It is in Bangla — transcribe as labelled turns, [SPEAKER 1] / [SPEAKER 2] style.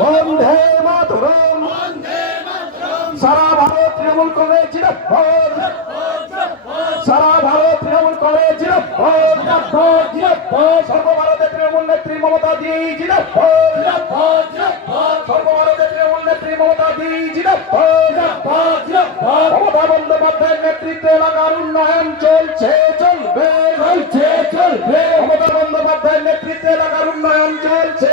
[SPEAKER 1] বন্ধে মাতরম। সারা ভারত তৃণমূল কংগ্রেস সারা ভারত তৃণমূল কংগ্রেস সর্বভারতের তৃণমূল নেত্রী মমতা দি জিন্দাবাদ। জিন্দাবাদ জিন্দাবাদ। সর্বভারতের তৃণমূল নেত্রী মমতা দি জিন্দাবাদ। জিন্দাবাদ জিন্দাবাদ। মমতা বন্দ্যোপাধ্যায়ের নেতৃত্বে এলাকার উন্নয়ন চলছে, চলবে। চলছে, চলবে। মমতা বন্দ্যোপাধ্যায়ের নেতৃত্বে এলাকার উন্নয়ন চলছে।